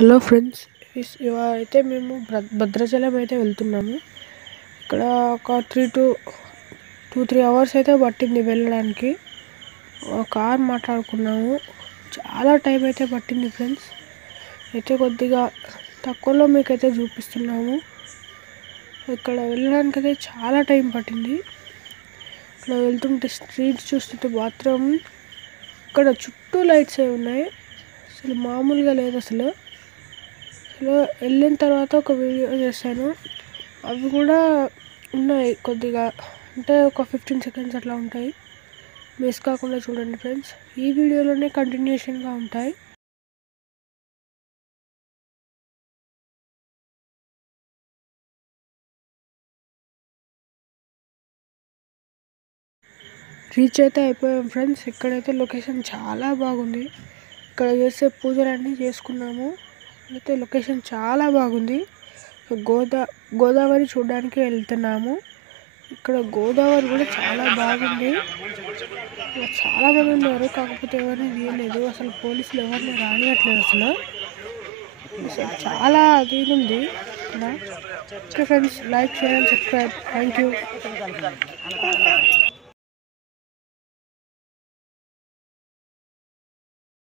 Hello friends, ఇవాళైతే మేము భద్రాచలం అయితే వెళ్తున్నాము. ఇక్కడ ఒక 3 అవర్స్ అయితే పట్టింది వెళ్ళడానికి. కార్ మాట్లాడుకున్నాము. చాలా టైం అయితే పట్టింది ఫ్రెండ్స్. అయితే కొద్దిగా తక్కువలో మీకైతే చూపిస్తున్నాము. ఇక్కడ వెళ్ళడానికి అయితే చాలా టైం పట్టింది. ఇక్కడ వెళ్తుంటే స్ట్రీట్స్ చూస్తుంటే మాత్రం ఇక్కడ చుట్టూ లైట్స్ ఉన్నాయి. అసలు మామూలుగా లేదు. అసలు వెళ్ళిన తర్వాత ఒక వీడియో చేశాను. అవి కూడా ఉన్నాయి కొద్దిగా, అంటే ఒక 15 సెకండ్స్ అట్లా ఉంటాయి. మిస్ కాకుండా చూడండి ఫ్రెండ్స్. ఈ వీడియోలోనే కంటిన్యూషన్గా ఉంటాయి. రీచ్ అయితే అయిపోయాం ఫ్రెండ్స్. ఇక్కడైతే లొకేషన్ చాలా బాగుంది. ఇక్కడ చేసే పూజలన్నీ చేసుకున్నాము. అయితే లొకేషన్ చాలా బాగుంది. గోదావరి చూడడానికి వెళ్తున్నాము. ఇక్కడ గోదావరి కూడా చాలా బాగుంది. చాలా మంది ఉన్నారు, కాకపోతే ఎవరిని తీయలేదు. అసలు పోలీసులు ఎవరిని రానియట్లేదు. అసలు చాలా అది ఉంది ఇక్కడ. Okay friends, like, share and subscribe. Thank you.